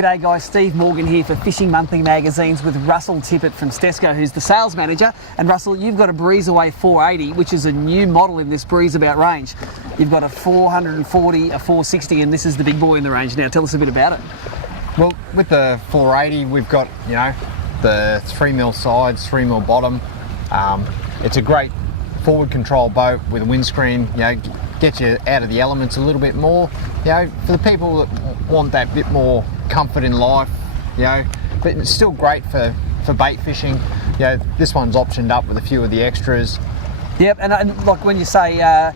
G'day guys, Steve Morgan here for Fishing Monthly Magazines with Russell Tippett from Stessco, who's the sales manager. And Russell, you've got a Breezeaway 480, which is a new model in this Breezeabout range. You've got a 440, a 460, and this is the big boy in the range now. Tell us a bit about it. Well, with the 480, we've got, you know, the 3mm sides, 3mm bottom. It's a great forward control boat with a windscreen, you know, get you out of the elements a little bit more. You know, for the people that want that bit more comfort in life, you know, but it's still great for bait fishing. You know, this one's optioned up with a few of the extras. Yep, and like when you say, I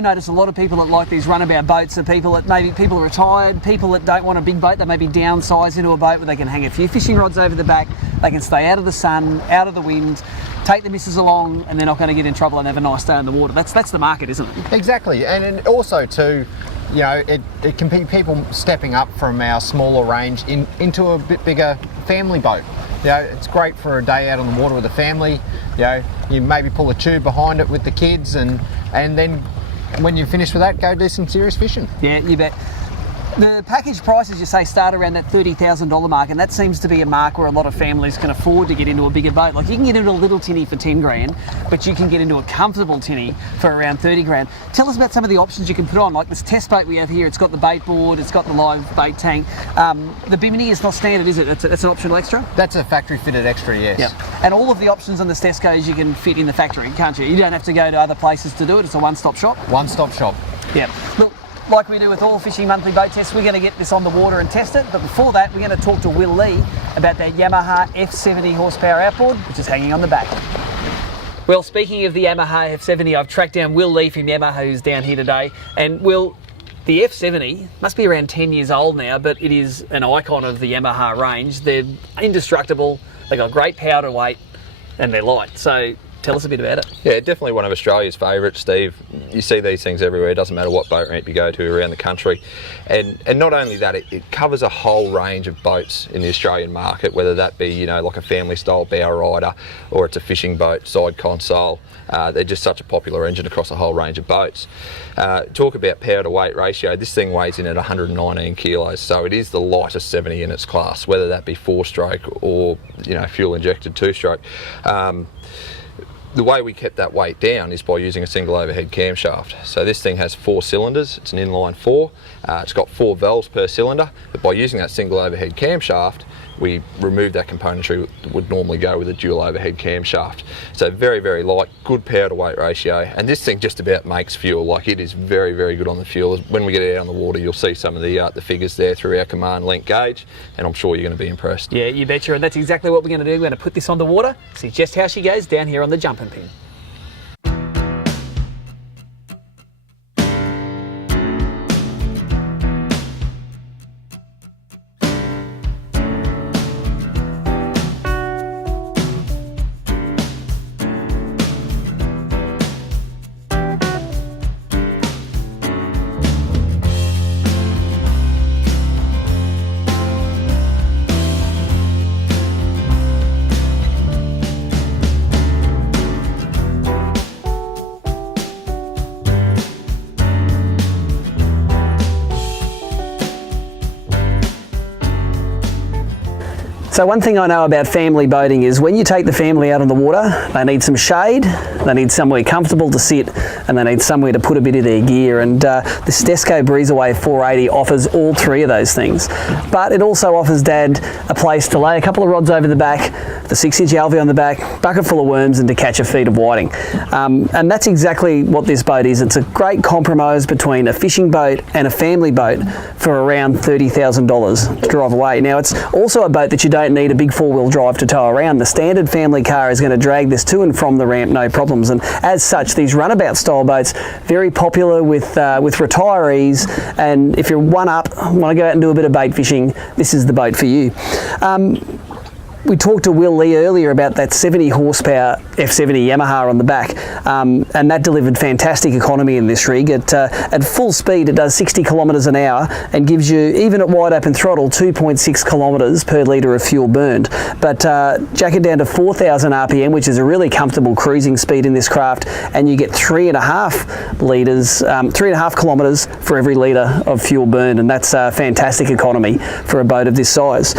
notice a lot of people that like these runabout boats are people that maybe people are retired, people that don't want a big boat, they maybe downsize into a boat where they can hang a few fishing rods over the back, they can stay out of the sun, out of the wind, take the missus along, and they're not going to get in trouble and have a nice day in the water. That's the market, isn't it? Exactly, and also too, you know, it can be people stepping up from our smaller range into a bit bigger family boat. You know, it's great for a day out on the water with the family. You know, you maybe pull a tube behind it with the kids, and then when you're finished with that, go do some serious fishing. Yeah, you bet. The package prices, you say, start around that $30,000 mark, and that seems to be a mark where a lot of families can afford to get into a bigger boat. Like, you can get into a little tinny for 10 grand, but you can get into a comfortable tinny for around 30 grand. Tell us about some of the options you can put on. Like this test boat we have here, it's got the bait board, it's got the live bait tank. The bimini is not standard, is it? It's an optional extra? That's a factory fitted extra, yes. Yeah. And all of the options on the Stesscos you can fit in the factory, can't you? You don't have to go to other places to do it. It's a one-stop shop. One-stop shop. Yeah. Look, like we do with all Fishing Monthly boat tests, we're going to get this on the water and test it. But before that, we're going to talk to Will Lee about that Yamaha F70 horsepower outboard, which is hanging on the back. Well, speaking of the Yamaha F70, I've tracked down Will Lee from Yamaha, who's down here today. And Will, the F70 must be around 10 years old now, but it is an icon of the Yamaha range. They're indestructible, they've got great power to weight, and they're light. So tell us a bit about it. Yeah, definitely one of Australia's favourites, Steve. You see these things everywhere, it doesn't matter what boat ramp you go to around the country. And not only that, it covers a whole range of boats in the Australian market, whether that be, you know, like a family style bow rider, or it's a fishing boat, side console. They're just such a popular engine across a whole range of boats. Talk about power to weight ratio, this thing weighs in at 119 kilos, so it is the lightest 70 in its class, whether that be 4-stroke or, you know, fuel injected 2-stroke. The way we kept that weight down is by using a single overhead camshaft. So this thing has 4 cylinders, it's an inline 4, it's got 4 valves per cylinder, but by using that single overhead camshaft, we remove that componentry that would normally go with a dual overhead camshaft. So very, very light, good power to weight ratio, and this thing just about makes fuel. Like, it is very, very good on the fuel. When we get it out on the water, you'll see some of the figures there through our command link gauge, and I'm sure you're going to be impressed. Yeah, you betcha, and that's exactly what we're going to do. We're going to put this on the water, see just how she goes down here on the jumping pin. So one thing I know about family boating is when you take the family out on the water, they need some shade, they need somewhere comfortable to sit, and they need somewhere to put a bit of their gear. And the Stessco Breezeaway 480 offers all 3 of those things. But it also offers Dad a place to lay a couple of rods over the back, the 6-inch Alvey on the back, bucket full of worms, and to catch a feed of whiting. And that's exactly what this boat is. It's a great compromise between a fishing boat and a family boat for around $30,000 to drive away. Now, it's also a boat that you don't need a big 4-wheel drive to tow around. The standard family car is going to drag this to and from the ramp, no problems. And as such, these runabout style boats, very popular with retirees. And if you're one up, want to go out and do a bit of bait fishing, this is the boat for you. we talked to Will Lee earlier about that 70 horsepower F70 Yamaha on the back, and that delivered fantastic economy in this rig. At full speed, it does 60 kilometres an hour and gives you, even at wide open throttle, 2.6 kilometres per litre of fuel burned. But jack it down to 4,000 RPM, which is a really comfortable cruising speed in this craft, and you get 3.5 kilometres for every litre of fuel burned, and that's fantastic economy for a boat of this size.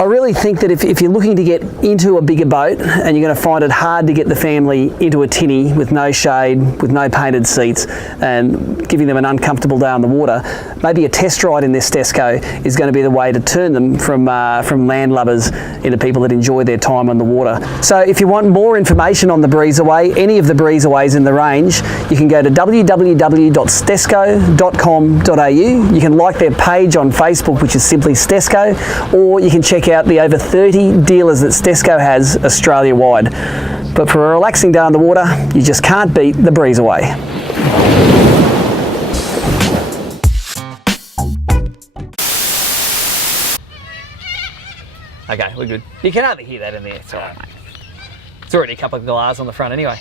I really think that if you're looking to get into a bigger boat and you're going to find it hard to get the family into a tinny with no shade, with no painted seats, and giving them an uncomfortable day on the water, maybe a test ride in this Stessco is going to be the way to turn them from landlubbers into people that enjoy their time on the water. So if you want more information on the Breezeaway, any of the Breezaways in the range, you can go to www.stessco.com.au. You can like their page on Facebook, which is simply Stessco, or you can check out the over 30 dealers that Stessco has Australia-wide. But for a relaxing day on the water, you just can't beat the Breezeaway. Okay, we're good. You can hardly hear that in there. It's all right, mate. It's already a couple of glass on the front anyway.